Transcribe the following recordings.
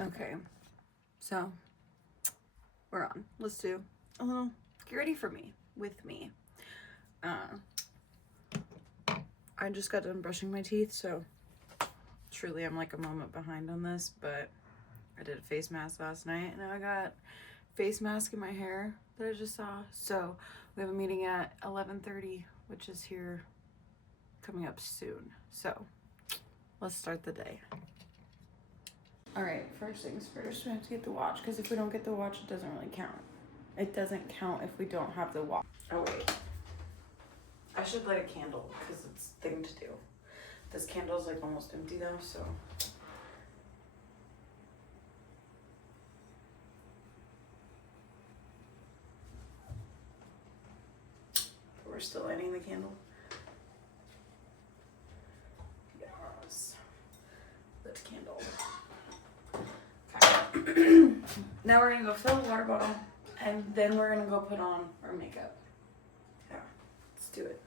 Okay, so we're on. Let's do a little get ready for me with me. I just got done brushing my teeth, so truly I'm like a moment behind on this, but I did a face mask last night and now I got face mask in my hair that I just saw. So we have a meeting at 11:30, which is here coming up soon. So let's start the day. All right, first things first, we have to get the watch, because if we don't get the watch, it doesn't really count. It doesn't count if we don't have the watch. Oh wait, I should light a candle because it's a thing to do. This candle is like almost empty though, so. We're still lighting the candle. Yes. Lit candle. Okay. Now we're gonna go fill the water bottle and then we're gonna go put on our makeup. Yeah, let's do it.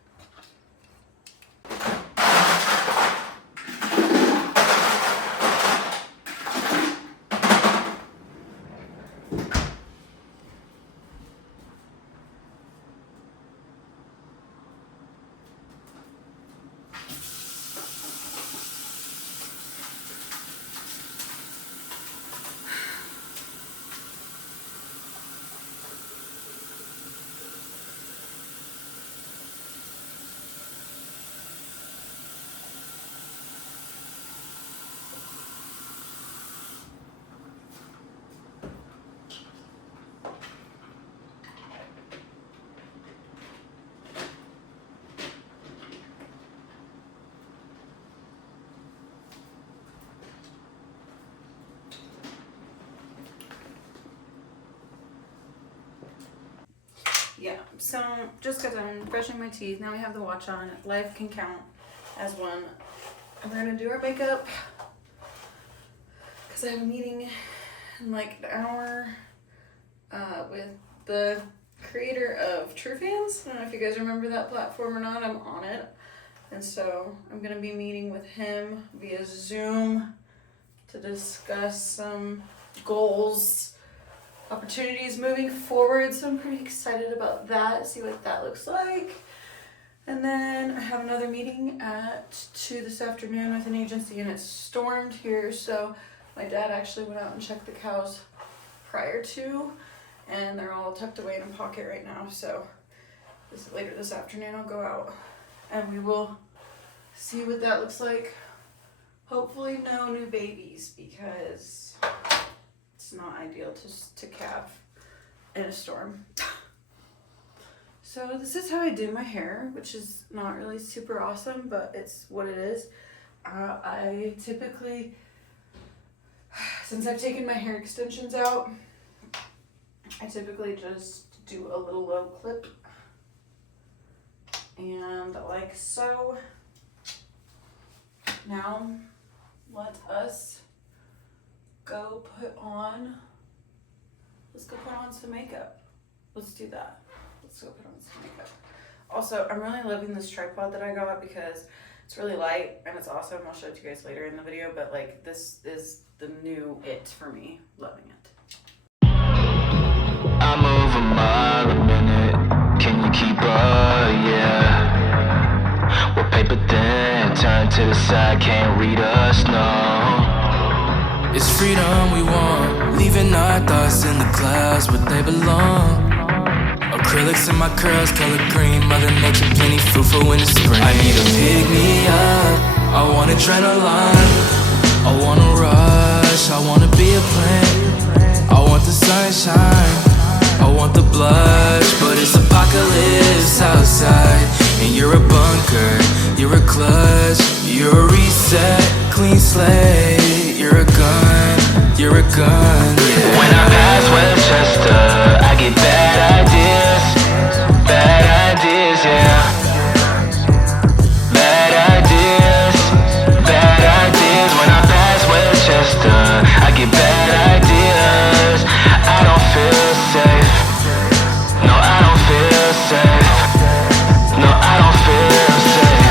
Yeah, so just got done brushing my teeth. Now we have the watch on. Life can count as one. And we're gonna do our makeup because I have a meeting in like an hour with the creator of True Fans. I don't know if you guys remember that platform or not. I'm on it. And so I'm gonna be meeting with him via Zoom to discuss some goals, opportunities moving forward, so I'm pretty excited about that, see what that looks like. And then I have another meeting at 2 this afternoon with an agency, and it's stormed here, so my dad actually went out and checked the cows prior to, and they're all tucked away in a pocket right now. So later this afternoon I'll go out and we will see what that looks like. Hopefully no new babies, because it's not ideal to calve in a storm. So this is how I do my hair, which is not really super awesome, but it's what it is. I typically, since I've taken my hair extensions out, I typically just do a little low clip and like so. Now let us go put on, let's go put on some makeup. Let's do that. Let's go put on some makeup. Also, I'm really loving this tripod that I got because it's really light and it's awesome. I'll show it to you guys later in the video, but like this is the new it for me. Loving it. I move a mile a minute. Can you keep up? Yeah. We're paper thin, turn to the side, can't read us, no. It's freedom we want, leaving our thoughts in the clouds where they belong. Acrylics in my curls, color green, Mother Nature plenty food for when it's spring. I need to pick me up, I want adrenaline, I wanna rush, I wanna be a plant, I want the sunshine, I want the blush, but it's apocalypse outside. And you're a bunker, you're a clutch, you're a reset, clean slate. You're a gun, yeah. When I pass Westchester, I get bad ideas, yeah. Bad ideas. When I pass Westchester, I get bad ideas. I don't feel safe. No, I don't feel safe. No, I don't feel safe.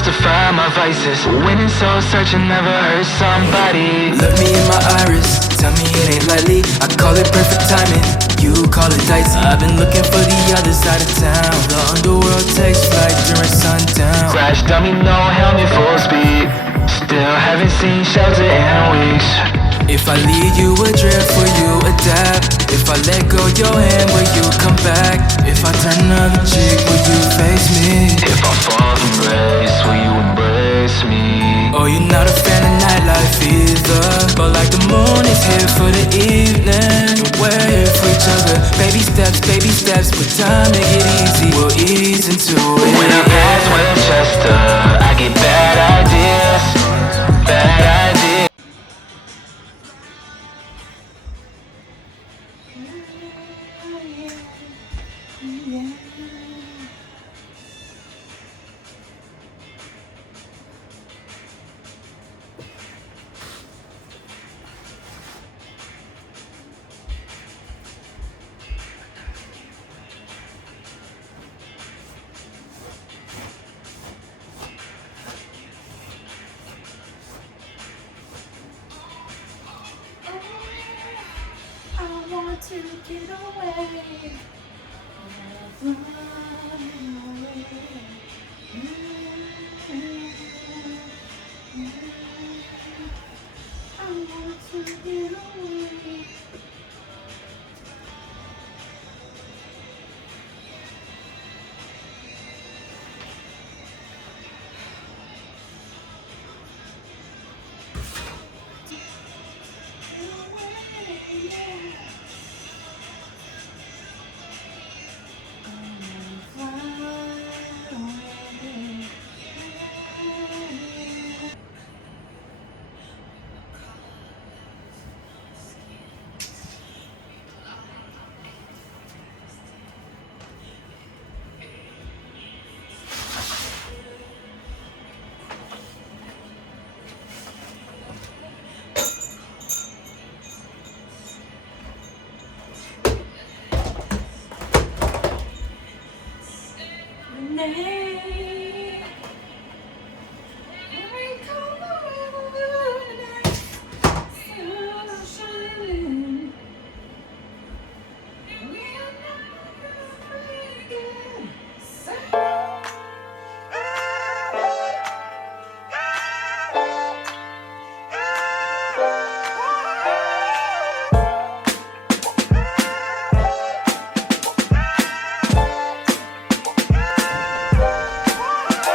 justify my vices. Winning soul searching never hurt somebody. Look me in my iris, tell me it ain't likely. I call it perfect timing, you call it dicey. I've been looking for the other side of town. The underworld takes flight during sundown. Crash dummy, no helmet, full speed. Still haven't seen shelter in weeks. If I lead you adrift, will you adapt? If I let go your hand, will you come back? If I turn another cheek, will you face me? If I fall from grace, will you embrace me? Oh, you're not a fan of nightlife either, but like the moon is here for the evening. We're here for each other. Baby steps, with time make it easy. We'll ease into it. When I pass Winchester, I get bad ideas. Bad ideas. I want to get away. I want to get away.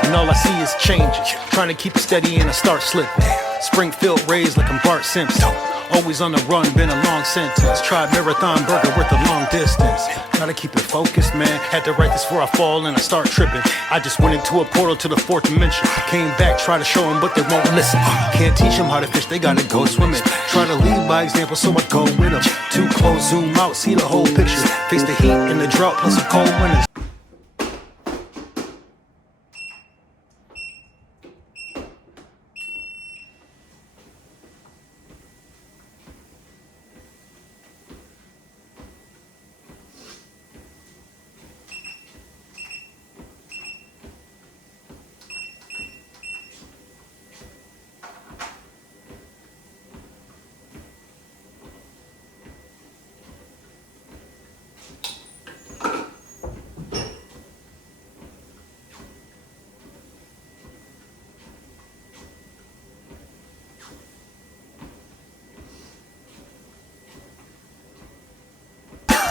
And all I see is changes. Trying to keep it steady and I start slipping. Springfield raised like I'm Bart Simpson. Always on the run, been a long sentence. Tried marathon burger worth a long distance. Gotta keep it focused, man. Had to write this before I fall and I start tripping. I just went into a portal to the fourth dimension. Came back, try to show them, but they won't listen. Can't teach them how to fish, they gotta go swimming. Try to lead by example, so I go with them. Too close, zoom out, see the whole picture. Face the heat and the drought, plus some cold winters.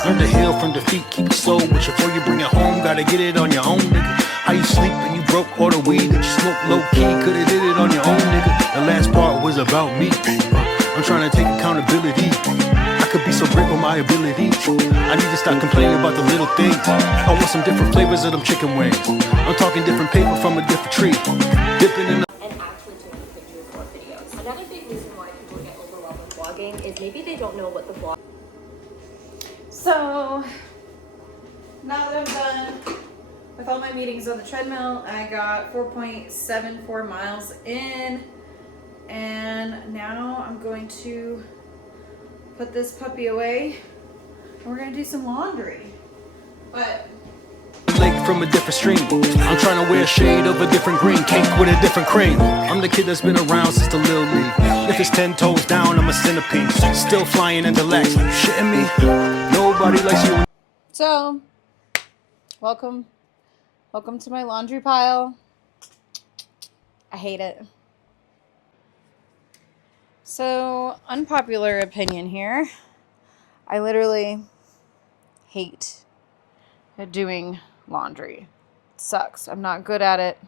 Learn to heal from defeat, keep your soul with you before you bring it home. Gotta get it on your own, nigga. How you sleep and you broke all the weed that you smoke low key. Coulda did it on your own, nigga. The last part was about me. I'm trying to take accountability. I could be so great with my ability. I need to stop complaining about the little things. I want some different flavors of them chicken wings. I'm talking different paper from a different tree. Dipping in the and actually taking pictures or videos. Another big reason why people get overwhelmed with vlogging is maybe they don't know what the vlog. So now that I'm done with all my meetings on the treadmill, I got 4.74 miles in, and now I'm going to put this puppy away and we're gonna do some laundry. But lake from a different stream. I'm trying to wear a shade of a different green, cake with a different cream. I'm the kid that's been around since the little league. If it's 10 toes down, I'm a centipede. Still flying into Lex, like, shitting me? Nobody likes you. So, welcome to my laundry pile. I hate it. So, unpopular opinion here. I literally hate doing laundry. It sucks. I'm not good at it.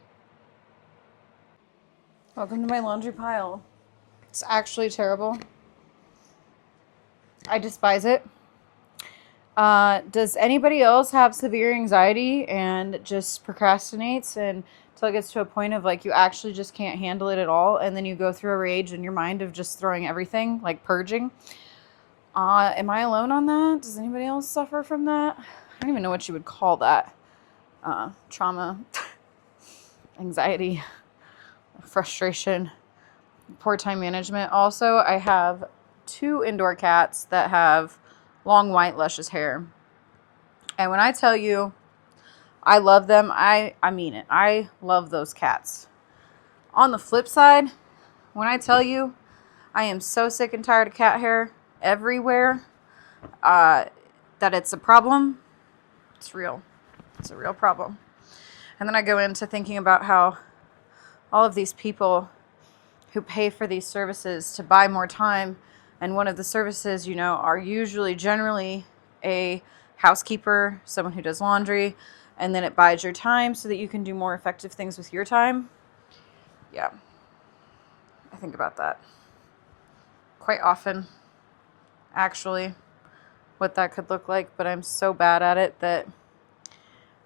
Welcome to my laundry pile. It's actually terrible. I despise it. Does anybody else have severe anxiety and just procrastinates and until it gets to a point of like you actually just can't handle it at all, and then you go through a rage in your mind of just throwing everything, like purging? Am I alone on that? Does anybody else suffer from that? I don't even know what you would call that. Trauma, anxiety, frustration, poor time management. Also, I have 2 indoor cats that have long, white, luscious hair. And when I tell you I love them, I mean it. I love those cats. On the flip side, when I tell you I am so sick and tired of cat hair everywhere, that it's a problem, it's real. It's a real problem. And then I go into thinking about how all of these people who pay for these services to buy more time, and one of the services, are usually generally a housekeeper, someone who does laundry, and then it buys your time so that you can do more effective things with your time. Yeah. I think about that quite often, actually, what that could look like, but I'm so bad at it that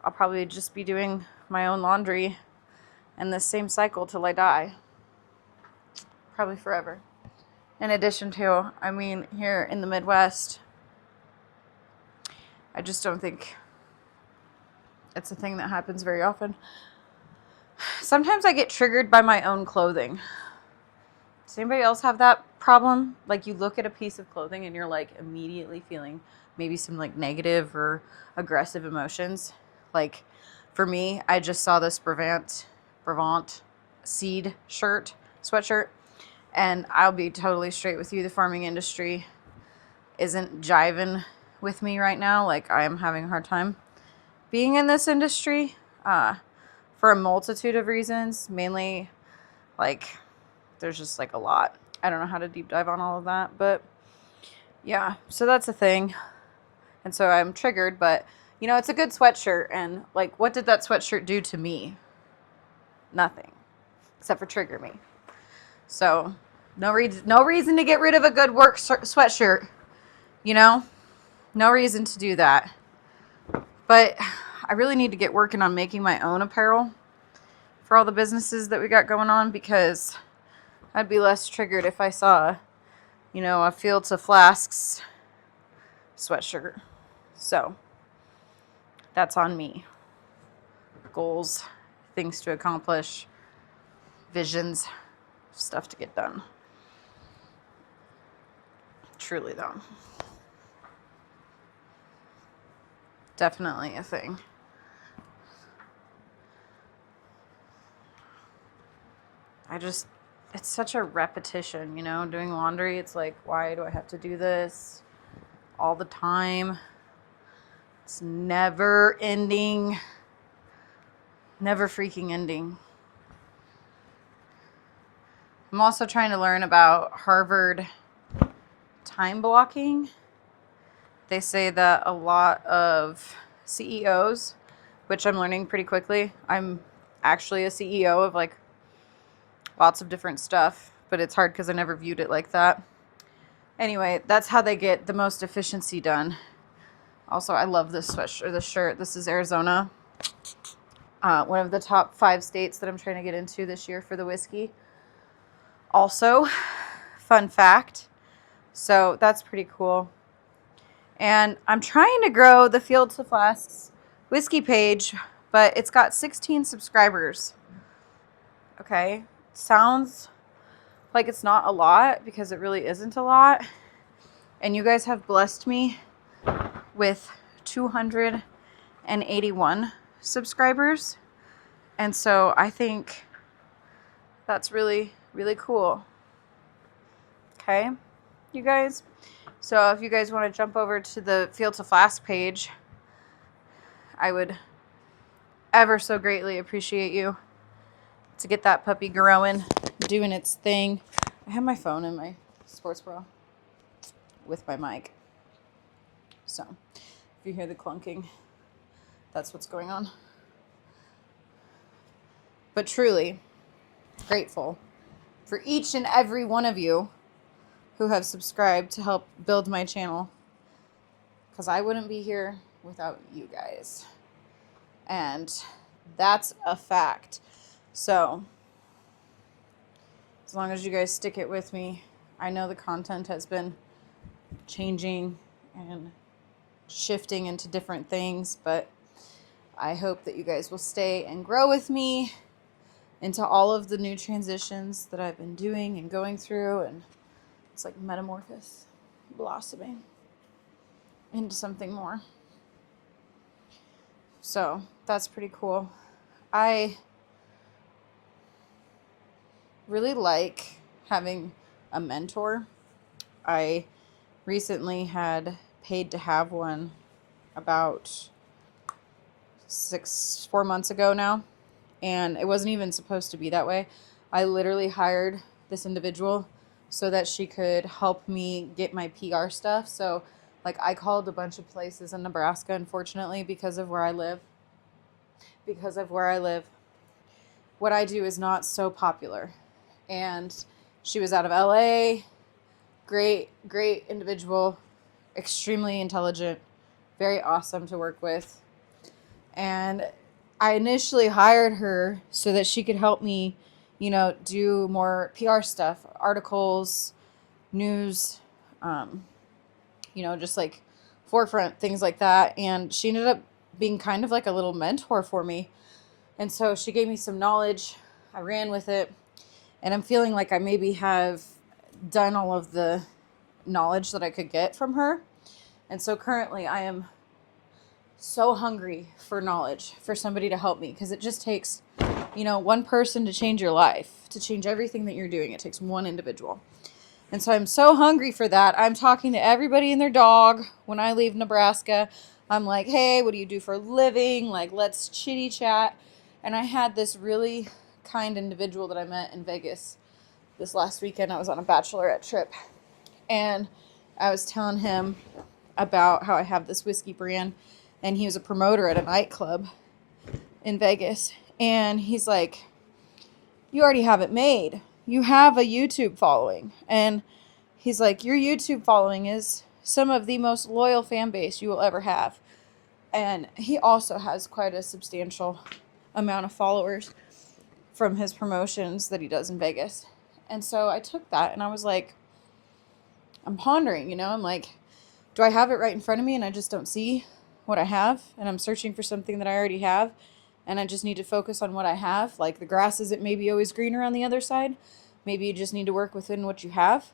I'll probably just be doing my own laundry in this same cycle till I die. Probably forever. In addition to, here in the Midwest, I just don't think it's a thing that happens very often. Sometimes I get triggered by my own clothing. Does anybody else have that problem? Like you look at a piece of clothing and you're like immediately feeling maybe some like negative or aggressive emotions. Like for me, I just saw this Brevant seed sweatshirt, and I'll be totally straight with you. The farming industry isn't jiving with me right now. Like I am having a hard time being in this industry for a multitude of reasons. Mainly like there's just like a lot. I don't know how to deep dive on all of that, but yeah, so that's a thing. And so I'm triggered, but it's a good sweatshirt, and like what did that sweatshirt do to me? Nothing, except for trigger me. So no reason to get rid of a good work sweatshirt, no reason to do that. But I really need to get working on making my own apparel for all the businesses that we got going on, because I'd be less triggered if I saw, a Field to Flasks sweatshirt. So that's on me. Goals, things to accomplish, visions, stuff to get done. Truly, though. Definitely a thing. It's such a repetition, doing laundry. It's like, why do I have to do this all the time? It's never ending. Never freaking ending. I'm also trying to learn about Harvard time blocking. They say that a lot of CEOs, which I'm learning pretty quickly. I'm actually a CEO of like lots of different stuff, but it's hard because I never viewed it like that. Anyway, that's how they get the most efficiency done. Also, I love this sweatshirt, this shirt. This is Arizona. One of the top 5 states that I'm trying to get into this year for the whiskey. Also, fun fact. So that's pretty cool. And I'm trying to grow the Field to Flasks whiskey page, but it's got 16 subscribers. Okay. Sounds like it's not a lot, because it really isn't a lot. And you guys have blessed me with 281 subscribers. And so I think that's really, really cool. Okay, you guys. So if you guys want to jump over to the Feel to Flask page, I would ever so greatly appreciate you to get that puppy growing, doing its thing. I have my phone in my sports bra with my mic. So if you hear the clunking, that's what's going on. But truly grateful for each and every one of you who have subscribed to help build my channel, because I wouldn't be here without you guys. And that's a fact. So as long as you guys stick it with me, I know the content has been changing and shifting into different things, but I hope that you guys will stay and grow with me into all of the new transitions that I've been doing and going through, and it's like metamorphosis, blossoming into something more. So that's pretty cool. I really like having a mentor. I recently had paid to have one about 4 months ago now, and it wasn't even supposed to be that way. I literally hired this individual so that she could help me get my PR stuff. So like I called a bunch of places in Nebraska, unfortunately, because of where I live. What I do is not so popular. And she was out of LA. Great individual, extremely intelligent, very awesome to work with. And I initially hired her so that she could help me, do more PR stuff, articles, news, just like forefront, things like that. And she ended up being kind of like a little mentor for me. And so she gave me some knowledge. I ran with it. And I'm feeling like I maybe have done all of the knowledge that I could get from her. And so currently I am so hungry for knowledge, for somebody to help me, because it just takes, one person to change your life, to change everything that you're doing. It takes one individual. And so I'm so hungry for that. I'm talking to everybody and their dog when I leave Nebraska. I'm like, hey, what do you do for a living? Like, let's chitty chat. And I had this really kind individual that I met in Vegas this last weekend. I was on a bachelorette trip, and I was telling him about how I have this whiskey brand, and he was a promoter at a nightclub in Vegas. And he's like, you already have it made. You have a YouTube following. And he's like, your YouTube following is some of the most loyal fan base you will ever have. And he also has quite a substantial amount of followers from his promotions that he does in Vegas. And so I took that and I was like, I'm pondering, I'm like, do I have it right in front of me and I just don't see what I have? And I'm searching for something that I already have, and I just need to focus on what I have. Like, the grass isn't maybe always greener on the other side. Maybe you just need to work within what you have.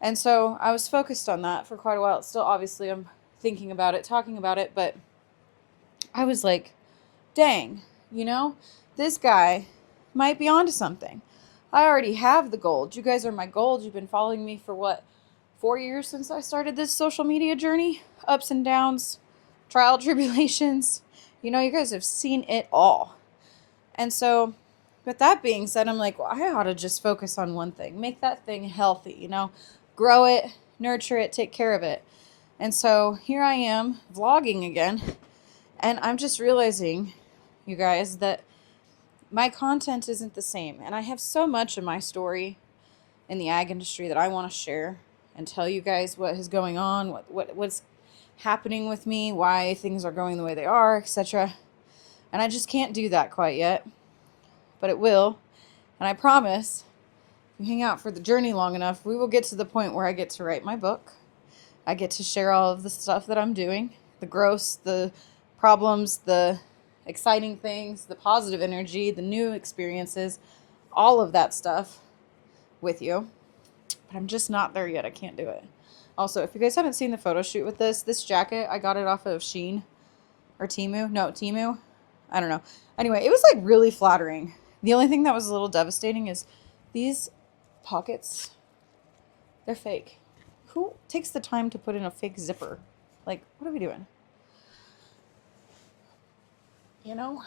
And so I was focused on that for quite a while. Still, obviously, I'm thinking about it, talking about it, but I was like, dang, this guy might be onto something. I already have the gold. You guys are my gold. You've been following me for 4 years since I started this social media journey? Ups and downs, trial, tribulations. You guys have seen it all. And so with that being said, I'm like, well, I ought to just focus on one thing. Make that thing healthy, grow it, nurture it, take care of it. And so here I am vlogging again. And I'm just realizing, you guys, that my content isn't the same. And I have so much of my story in the ag industry that I want to share and tell you guys what is going on, what's happening with me, why things are going the way they are, etc. And I just can't do that quite yet. But it will. And I promise, if you hang out for the journey long enough, we will get to the point where I get to write my book. I get to share all of the stuff that I'm doing, the gross, the problems, the exciting things, the positive energy, the new experiences, all of that stuff with you. But I'm just not there yet. I can't do it. Also, if you guys haven't seen the photo shoot with this jacket, I got it off of Shein or Temu. No, Temu. I don't know. Anyway, it was like really flattering. The only thing that was a little devastating is these pockets, they're fake. Who takes the time to put in a fake zipper? Like, what are we doing? You know?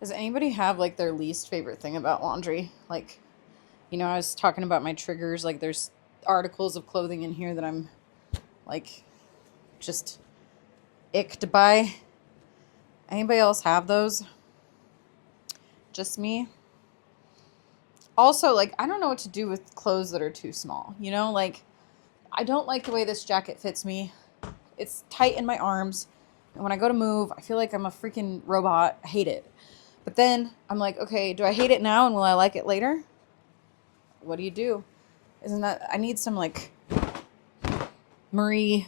Does anybody have like their least favorite thing about laundry? Like, you know, I was talking about my triggers. Like, there's articles of clothing in here that I'm like just icked by. Anybody else have those? Just me? Also, like, I don't know what to do with clothes that are too small. You know, like, I don't like the way this jacket fits me. It's tight in my arms. And when I go to move, I feel like I'm a freaking robot. I hate it. But then I'm like, okay, do I hate it now and will I like it later? What do you do? Isn't that, I need some like Marie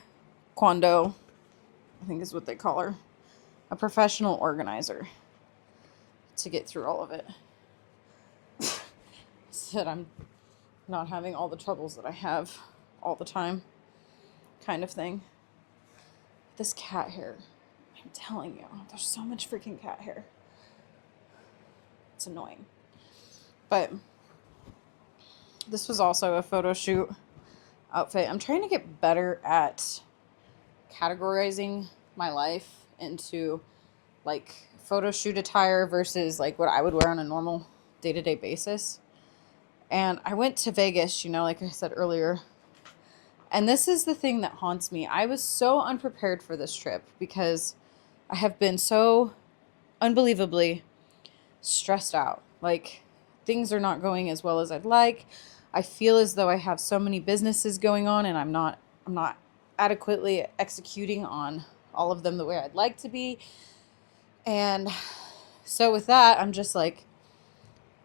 Kondo, I think is what they call her, a professional organizer to get through all of it. So that I'm not having all the troubles that I have all the time, kind of thing. This cat hair, I'm telling you, there's so much freaking cat hair. It's annoying. But this was also a photo shoot outfit. I'm trying to get better at categorizing my life into like photo shoot attire versus like what I would wear on a normal day-to-day basis. And I went to Vegas, you know, like I said earlier. And this is the thing that haunts me. I was so unprepared for this trip because I have been so unbelievably stressed out. Like, things are not going as well as I'd like. I feel as though I have so many businesses going on and I'm not adequately executing on all of them the way I'd like to be. And so with that, I'm just like,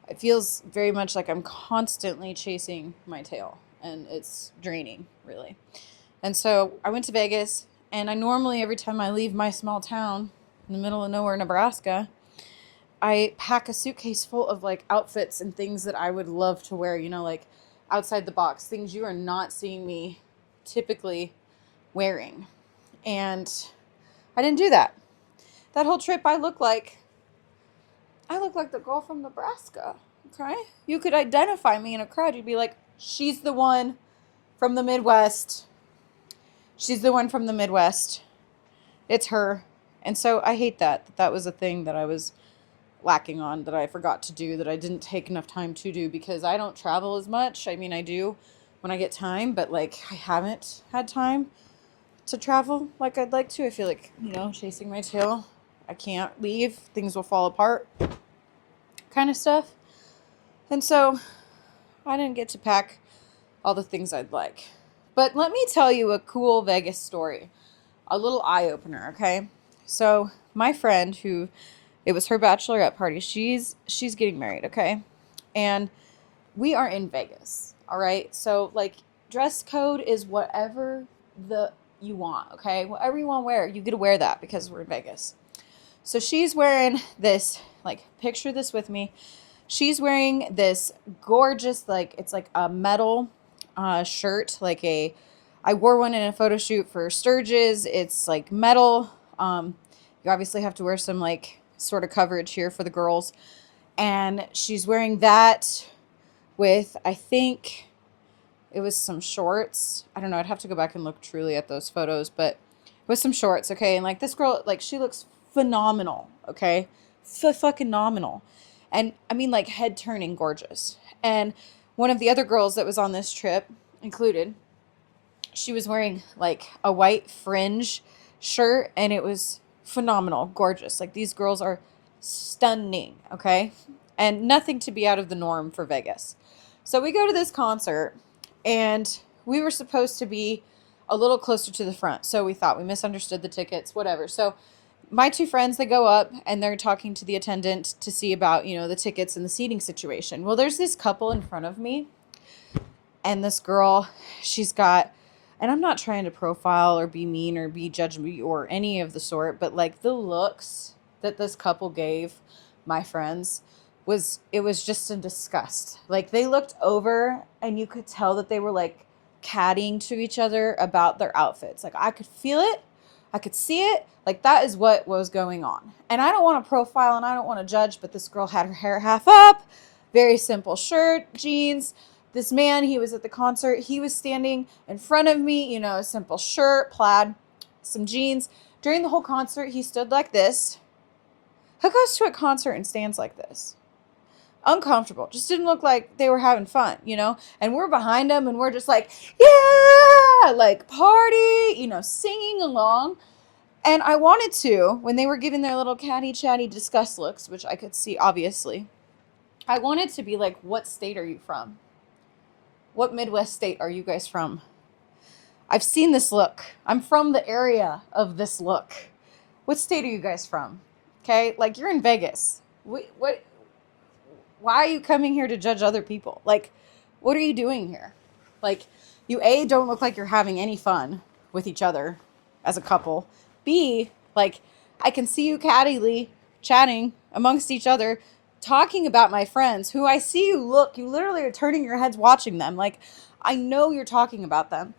it feels very much like I'm constantly chasing my tail and it's draining, really. And so I went to Vegas, and I normally, every time I leave my small town in the middle of nowhere, Nebraska, I pack a suitcase full of like outfits and things that I would love to wear, you know, like outside the box, things you are not seeing me typically wearing. And I didn't do that. That whole trip, I look like the girl from Nebraska, okay? You could identify me in a crowd. You'd be like, she's the one from the Midwest. She's the one from the Midwest. It's her. And so I hate that was a thing that I was lacking on, that I forgot to do, that I didn't take enough time to do because I don't travel as much. I mean, I do when I get time, but like I haven't had time to travel like I'd like to. I feel like, you know, chasing my tail. I can't leave. Things will fall apart kind of stuff. And so I didn't get to pack all the things I'd like. But let me tell you a cool Vegas story. A little eye-opener, okay? So my friend who, it was her bachelorette party, she's getting married, okay? And we are in Vegas, all right? So like dress code is whatever you want, okay? Whatever you want to wear, you get to wear that because we're in Vegas. So she's wearing this, like, picture this with me. She's wearing this gorgeous, like, it's like a metal shirt, like I wore one in a photo shoot for Sturgis. It's like metal. You obviously have to wear some like sort of coverage here for the girls. And she's wearing that with, I think it was some shorts. I don't know. I'd have to go back and look truly at those photos, but with some shorts. Okay. And like this girl, like she looks phenomenal. Okay. Fucking nominal. And I mean like head turning gorgeous. And one of the other girls that was on this trip included, she was wearing like a white fringe shirt and it was phenomenal, gorgeous. Like these girls are stunning, okay? And nothing to be out of the norm for Vegas. So we go to this concert and we were supposed to be a little closer to the front. So we thought we misunderstood the tickets, whatever. So my two friends, they go up and they're talking to the attendant to see about, you know, the tickets and the seating situation. Well, there's this couple in front of me and this girl, she's got, and I'm not trying to profile or be mean or be judgmental or any of the sort, but like the looks that this couple gave my friends it was just in disgust. Like they looked over and you could tell that they were like catting to each other about their outfits. Like I could feel it. I could see it. Like, that is what was going on. And I don't want to profile and I don't want to judge, but this girl had her hair half up, very simple shirt, jeans. This man, he was at the concert. He was standing in front of me, you know, a simple shirt, plaid, some jeans. During the whole concert, he stood like this. Who goes to a concert and stands like this? Uncomfortable. Just didn't look like they were having fun, you know? And we're behind them and we're just like, yeah, like party, you know, singing along. And I wanted to, when they were giving their little catty chatty disgust looks, which I could see obviously, I wanted to be like, what state are you from? What Midwest state are you guys from? I've seen this look. I'm from the area of this look. What state are you guys from? Okay, like, you're in Vegas. What? Why are you coming here to judge other people? Like, what are you doing here? Like, you A, don't look like you're having any fun with each other as a couple. B, like, I can see you cattily chatting amongst each other, talking about my friends who I see you literally are turning your heads watching them. Like, I know you're talking about them.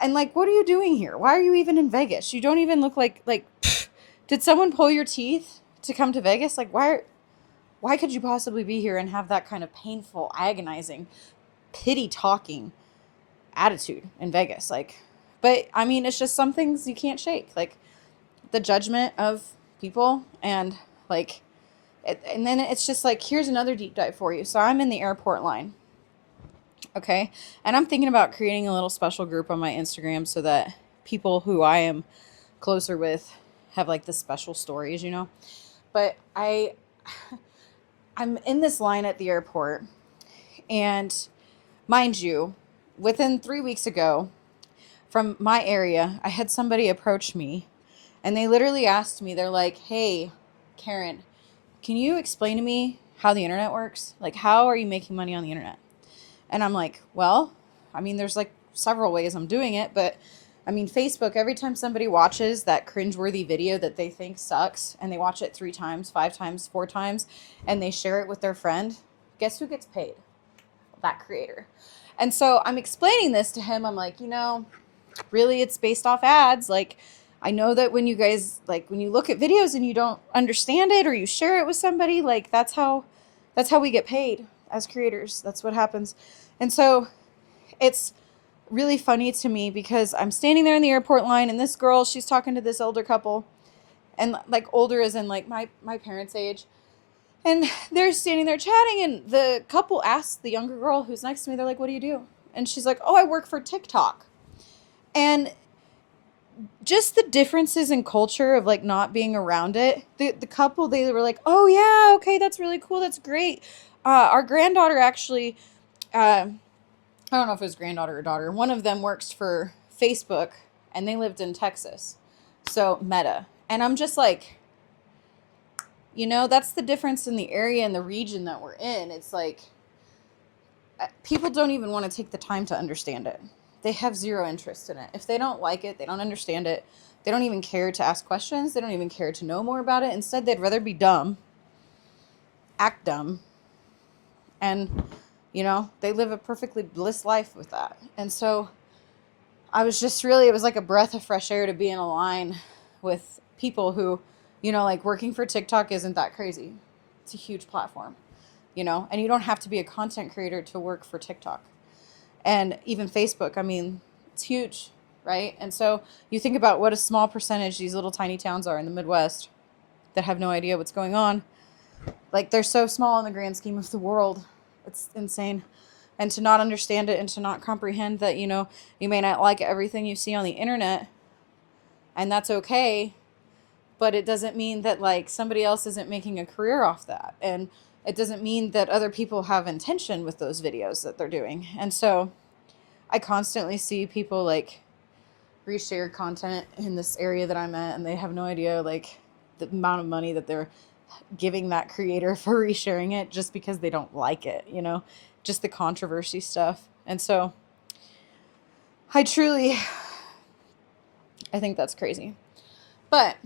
And like, what are you doing here? Why are you even in Vegas? You don't even look like pfft, did someone pull your teeth to come to Vegas? Like, why could you possibly be here and have that kind of painful, agonizing, pity talking attitude in Vegas? Like, but I mean, it's just some things you can't shake. Like, the judgment of people and like, and then it's just like, here's another deep dive for you. So I'm in the airport line. Okay. And I'm thinking about creating a little special group on my Instagram so that people who I am closer with have like the special stories, you know. But I'm in this line at the airport, and mind you, within 3 weeks ago from my area, I had somebody approach me and they literally asked me, they're like, hey, Karen, can you explain to me how the internet works? Like, how are you making money on the internet? And I'm like, well, I mean, there's like several ways I'm doing it, but I mean, Facebook, every time somebody watches that cringeworthy video that they think sucks and they watch it 3 times, 5 times, 4 times, and they share it with their friend, guess who gets paid? That creator. And so I'm explaining this to him. I'm like, you know, really, it's based off ads. Like, I know that when you guys, like, when you look at videos and you don't understand it or you share it with somebody, like, that's how we get paid as creators. That's what happens. And so it's really funny to me because I'm standing there in the airport line and this girl, she's talking to this older couple, and like older as in like my parents' age. And they're standing there chatting, and the couple asks the younger girl who's next to me, they're like, what do you do? And she's like, oh, I work for TikTok. And just the differences in culture of like not being around it. The couple, they were like, oh yeah, okay, that's really cool. That's great. Our granddaughter actually, I don't know if it was granddaughter or daughter. One of them works for Facebook and they lived in Texas. So Meta. And I'm just like, you know, that's the difference in the area and the region that we're in. It's like, people don't even want to take the time to understand it. They have zero interest in it. If they don't like it, they don't understand it. They don't even care to ask questions. They don't even care to know more about it. Instead, they'd rather be dumb, act dumb, and, you know, they live a perfectly bliss life with that. And so I was just really, it was like a breath of fresh air to be in a line with people who, you know, like, working for TikTok isn't that crazy. It's a huge platform, you know, and you don't have to be a content creator to work for TikTok. And even Facebook, I mean, it's huge, right? And so you think about what a small percentage these little tiny towns are in the Midwest that have no idea what's going on. Like, they're so small in the grand scheme of the world. It's insane. And to not understand it and to not comprehend that, you know, you may not like everything you see on the internet, and that's okay, but it doesn't mean that, like, somebody else isn't making a career off that. And it doesn't mean that other people have intention with those videos that they're doing. And so I constantly see people like reshare content in this area that I'm at, and they have no idea like the amount of money that they're giving that creator for resharing it just because they don't like it, you know, just the controversy stuff. And so I think that's crazy. But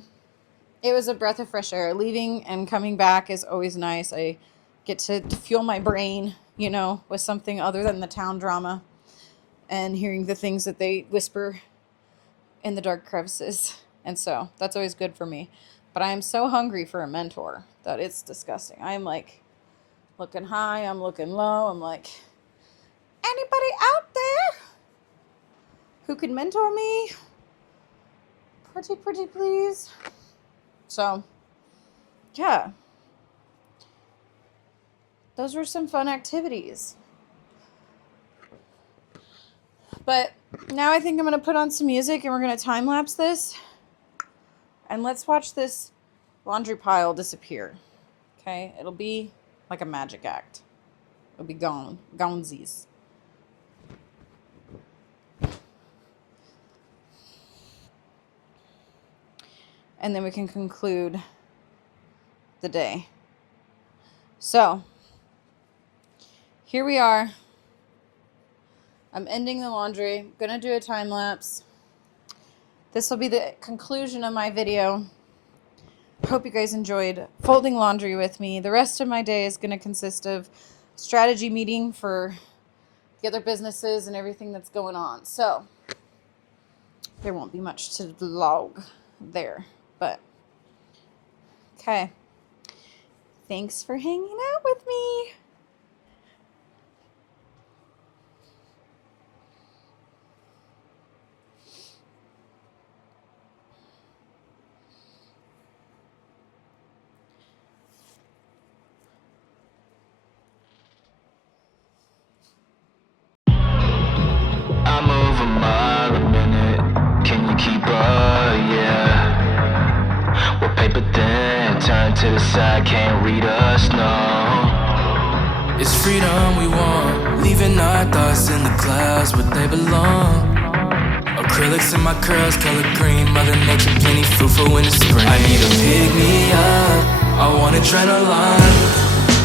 it was a breath of fresh air. Leaving and coming back is always nice. I get to fuel my brain, you know, with something other than the town drama and hearing the things that they whisper in the dark crevices. And so that's always good for me. But I am so hungry for a mentor that it's disgusting. I'm like looking high, I'm looking low. I'm like, anybody out there who can mentor me? Pretty please. So, yeah. Those were some fun activities. But now I think I'm going to put on some music and we're going to time lapse this. And let's watch this laundry pile disappear. Okay? It'll be like a magic act. It'll be gone. Gonesies. And then we can conclude the day. So, here we are. I'm ending the laundry. I'm gonna do a time lapse. This will be the conclusion of my video. Hope you guys enjoyed folding laundry with me. The rest of my day is gonna consist of strategy meeting for the other businesses and everything that's going on. So, there won't be much to vlog there, but okay. Thanks for hanging out with me. I move a mile a minute. Can you keep up? Yeah. We're paper thin, turn to the side, can't read us, no. It's freedom we want, leaving our thoughts in the clouds where they belong. Acrylics in my curls, color green, Mother Nature plenty food for when it's spring. I need to pick me up, I want adrenaline,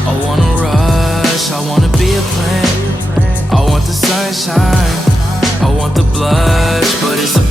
I wanna rush, I wanna be a plant, I want the sunshine, I want the blush, but it's a